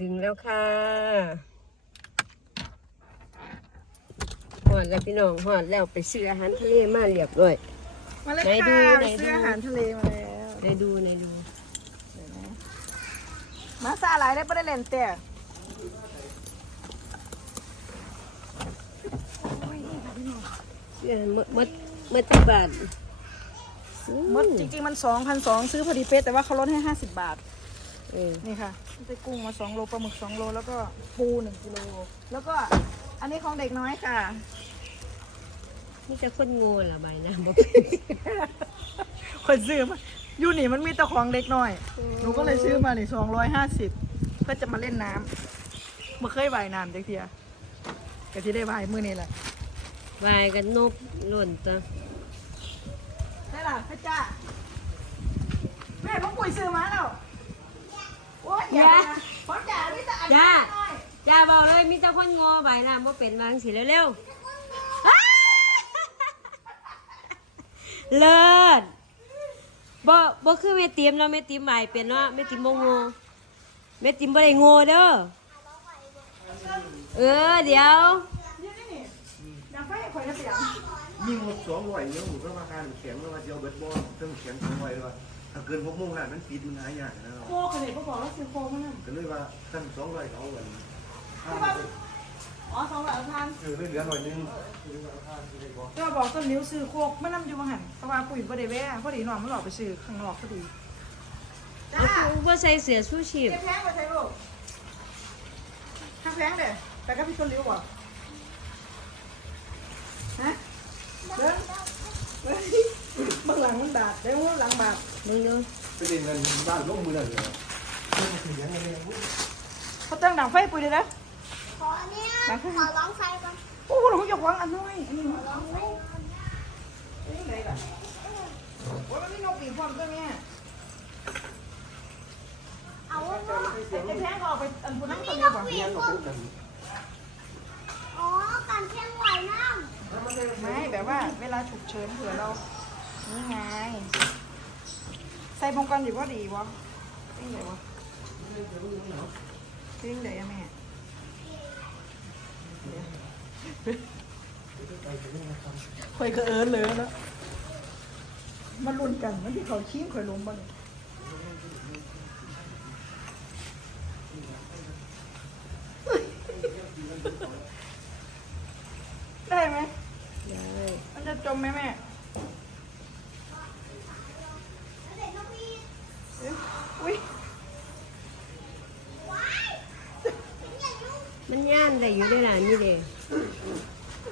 ถึงแล้วค่ะหอดแล้วพี่น้องหอดแล้วไปซื้ออาหารทะเลมาเรียบร้อย มาเลยไหนดูค่ะไหนไปซื้อดูอาหารทะเลมาแล้วได้ดูได้ดูมาซาหลายได้ประเด็นเล่นแต่ซื้ออาหารมดมดมดที่บ้านหมดจริงๆ มันสองพันสองซื้อพอดีเป๊ะแต่ว่าเขาลดให้ห้าสิบบาทเออนี่ค่ะได้กุ้งมาสองโลปลาหมึกสองโลแล้วก็ปูหนึ่งกิโลแล้วก็อันนี้ของเด็กน้อยค่ะ นี่จะคนโง่ละใบนะบอกคนซื้อมาอยู่นี่มันมีแต่ของเด็กน้อย หนูก็เลยซื้อมานี่สองร้อยห้าสิบเพื่อจะมาเล่นน้ำเมื่อเคยว่ายน้ำจักเทียก็ที่ได้ว่ายมือนี่แหละวายกันนบหล่นตัวใช่ล่ะพระจ้าแม่พ่อปุ๋ยซื้อมาแล้ว จ๋าไม่ตะอันจ้าน้อยจ้าบอกเลยมีเจ้าคนโง่ใบนะว่าเป็นวางสิเร็วๆอ้าเลิศบ่บ่คือแม่ติมเนาะแม่ติมใหม่เป็นเนาะแม่ติมบ่โง่แม่ติมบ่ได้โง่เด้อเออเดี๋ยวนี่นี่นี่อยากให้ข่อยกระเสียงมีงบสองร้อยเยอะหมูก็มาการแข็งแล้วว่าจะเอาเบิดบอลเครื่องแข็งสองร้อยเลยว่า ถ้าเกินหกโมงแล้วมันปิดมันหายากนะโคกันเลยพ่อบอกว่าซื้อโคมานั่นก็เลยว่าขั้นสองร้อยเขาเอาไว้อ๋อสองร้อยพันคือเหลือหน่อยนึงเหลือราคาคือได้บอลก็บอกต้นนิ้วซื้อโคกมานั่อยู่มาหันเพราะว่าปุ๋ยบ่ได้แว่พอดีน้องมันหลอกไปซื้อข้างนอกพอดีจ้าบ่ใส่เสื้อชูชีพเก็บแพงไปใช่ลูกข้างแพงเด้แต่ก็พี่ต้นนิ้วบ่ฮะเดินเฮ้ยเบื้องหลังมันบาด เดี๋ยวหลังบาดมึงดูไปเรียนเงินบ้านลงมือเลยเหรอเรื่องเสียงอะไรเขาตั้งดังไฟปุ๋ยเลยนะขอเนี่ยขอร้องไฟก่อนโอ้โหเราอยากวางอันน้อยอันนี้ร้องไฟนี่ไหนล่ะโอ้ยมันไม่นกปีกพร้อมด้วยเนี่ยเอาว่าไอ้แพงก็ออกไปอันผู้นั่งมีตัวนกเดียวบ่หวีดก็อ๋อการเชียงไหวน้ไม่แบบว่าเวลาฉุกเฉินเผื่อเรานี่ไง ใส่พงกันอยู่ว่าดีวะจริงเลยวะจริงเลยอะแม่คอยก็เอินเลยนะมาลุ้นกันมันที่เขาชี้คอยลงบ้างได้ไหมได้มันจะจมไหมแม่ำเด็กนกหวีด เอ๊ะอุ้ย ว้ายอย่ายุ่ง มันย่านได้อยู่ได้ล่ะนี่เด้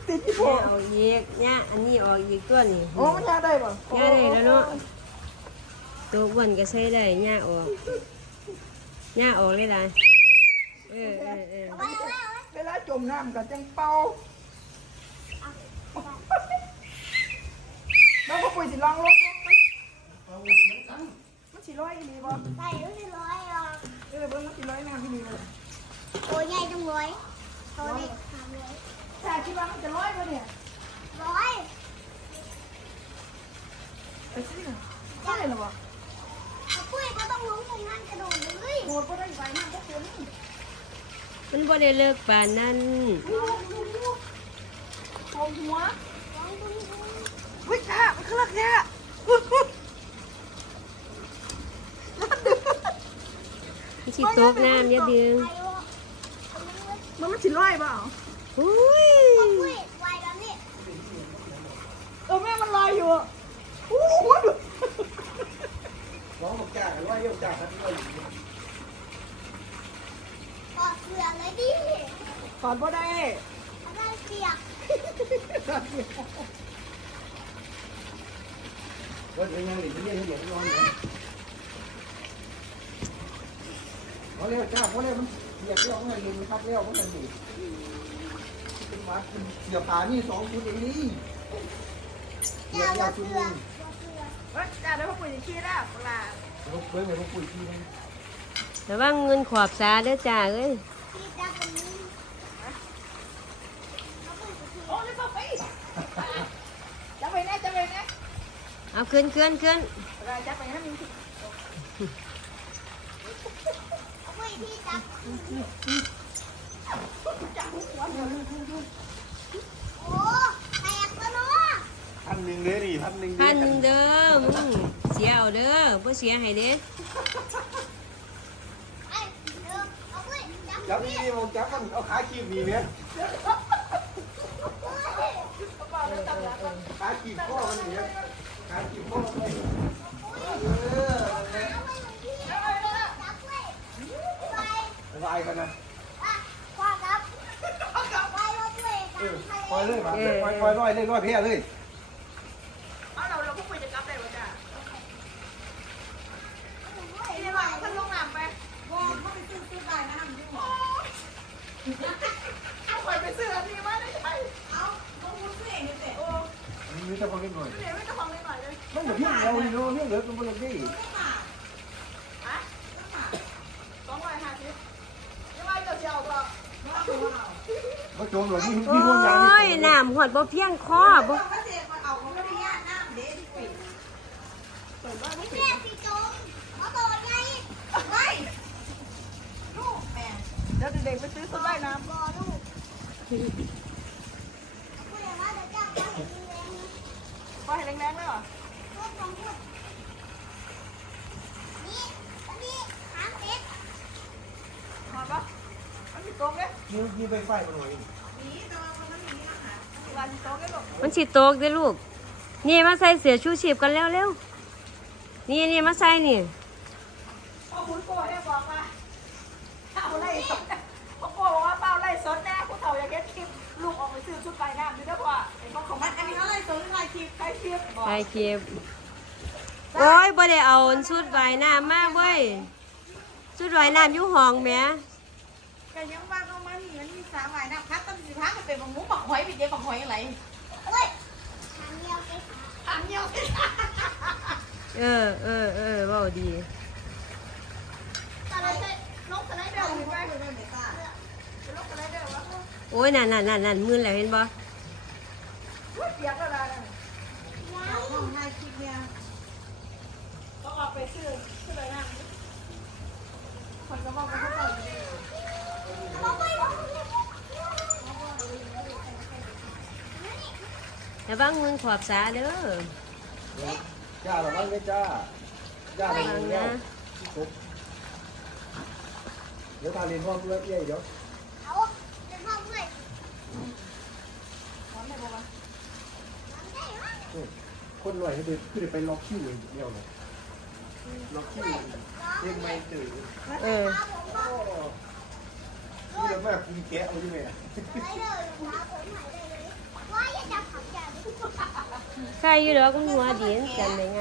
ติดที่โผเนี่ยเอาอีกเนี่ยอันนี้ออกอีกตัวนี่โอ้มันยาได้ป่ะย่าได้แล้วเนาะตัวอ้วนก็ใช้ได้ย่าออกย่าออกได้ล่ะเออเออเออเวลาจมน้ำกับจังเป่าแล้วก็ปุ๋ยสิลองลงมันสิร้อยอีหลีบ่ใส่รู้สึกร้อยอะเออเบิ่งมันสิร้อยน้ำอีหลีเลยโอ้ยใหญ่จังเลย ตัวเด็กสามร้อยแต่คิดว่ามันจะร้อยป่ะเนี่ยร้อยไปสิใช่หรอบ่เอาปุ้ยก็ต้องลงตรงนั้นกระโดดเลยโดดก็ได้ไปน้ำก็คนมันบ่ได้เลิกปานนั้นโกงหัวลองตรงนี้เฮ้ยจ้ามันคือลักแย่มันสิตกน้ำอย่าดึงไอ้วะมัน มันสิร้อยเปล่าอุ้ยปุ้ยไวแบบนี้เออแม่มันลอยอยู่อะโอ้โหดูน้องบอกจ่าว่าเยี่ยมจ่าครับที่ว่าถอดเสื้อเลยดิถอนบ่ได้เอาได้เสียกว่าจะยังหลีกเลี่ยงให้เด็กนอนเนี่ยเพราะเรียกจ่าเพราะเรียกมัน เหยียบเลี้ยวมันลืมครับเลี้ยวมันดีเป็นวัดเสียป่านี่สองชุดเองนี่เหยียบยาวชุดนึงเฮ้ยจ้าได้พ่อปุ๋ยขี้แล้วเวลาลูกเบิ้งเลยพวกปุ๋ยที่นั่นระวังเงินขอบสาเด้อจ้าเอ้ยที่จะเป็นนี้โอ้ยพ่อไปจับไปแน่จับไปแน่เอาขึ้นขึ้นขึ้นเวลาจับไปให้มั นเอาปุ้ยที่จับโอ้แตกแล้วเนาะพันหนึ่งเลยดิพันหนึ่งพันหนึ่งเด้อมึงเสียเอาเด้อบ่เสียให้เด้ไอ้เดี๋ยวเอาไปจับจับนี่มองจับมันเอาขาคีบดีเนี่ยขาคีบข้อมันเนี่ยขาคีบข้อมันเลยเออ เอาไปลงที่จับไว้ไป วายกันนะอะกว่าครับไปรถเมล์เอกันอไปปล่อยเลยมาปล่อยปล่อยร้อยเลยร้อยเพี้ยเลยเอาเราเราพวกไปจะกลับได้บ่จ้ะไอ้นี่เนี่ยว่าว่าท่านลงน้ำไปบ่เขาไปซื้อซื้อได้นะมันอยู่บ่เอาไปไปซื้ออันนี้มาได้ใช่เอาบ่รู้ซื้อเองนี่แต่โอ้มีแต่คนเล็กหน่อยเดี๋ยวไม่จะฟังเลยหน่อยเลยมันแบบพี่เราเนาะพี่เหลือตรงบนนี้ฮะสองร้อยห้าสิบยังไงจะเชียวก็ มาโจมหรอมีโอมีห่วงยาง้ยน้ำหอดบ่เพียงคอบ่เสียมันเอามันก็ได้ยากน้ำเด้ที่ปิดแม่สีจมเอาตัวใหญ่เฮ้ยลูกแม่เดี๋ยวเด็กๆไปซื้อสไลด์น้บ่ลูกพอย่างว่าจะจับได้ดีเลยำไฟแรงๆเลยเหรอรถของพูดนี่อันนี้หาเป็ดมาปะ โต๊ะไหมมีมีไฟไฟมาหน่อยหนีแต่ว่ามันมีอาหารเวลามีโต๊ะไหมลูกมันสิตกเด้อลูก นี่มาใส่เสื้อชูชีพกันแล้วเร็วนี่นี่มาใส่นี่พ่อคุณโก้ให้บอกว่าเอาไล่สดพ่อโก้บอกว่าเปล่าไล่สดแน่ผู้เฒ่าอยากเก็ตคลิปลูกออกไปซื้อชุดใบน้ำดูนะพ่อไอ้พ่อของมัมันนอันนี้อะไรตัวอะไรคลิปใครคลิปบอกไปเก็บโอ้ยบ่ได้เอาชุดว่ายน้ำมาเว้ยชุดว่ายน้ำอยู่ห้องแห มก็ยังว่าก็มันมันมีสาวหวายน้ำพัดตั้งสิพักมันเป็นบังหมูบักหอยไปเจ๊บักหอยอะไรเฮ้ยหางเดียวไปถามเดียวสิเออเออเออเว้าดีตอนนั้นลงสไลเดอร์ไปเดินไปป้าลงสไลเดอร์วะโอ้ยนั่นนั่นนั่นนั่นมือแล้วเห็นบ่เปียกแล้วนะเอาห้องให้คลิปเนี่ยก็ออกไปซื้อซื้อใบน้ำคนก็บอกว่าเขาเปิดเลย เอาไปเอาไป ระวังมึงขอบสาเด้อจ้าหรอวะเนี่ยจ้าจ้าหรระอวังเนี่ยนะเดี๋ยวทาเรียนพ่อเพื่อเอี้ยเดี๋ยวเอาเดี๋ยวพ่อด้วยร้อนเลยบอกว่าทำได้ไหมคนหน่อยให้เดินขึ้นไปล็อกคิวเองเดียวเลยล็อกคิวเองไม่ตื่นเออพาผมมานี่เราแม่คุณแกะเอาอยู่ไหม อยู่ดอกมันหัวดีจำได้ไง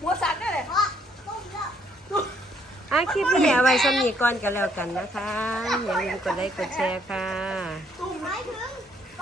หัวสั่นได้เลยเพราะต้มเยอะอะคลิปนี้เอาไว้สำนีก่อนกันแล้วกันนะคะอย่าลืมกดไลค์กดแชร์ค่ะตุ้มหมายถึง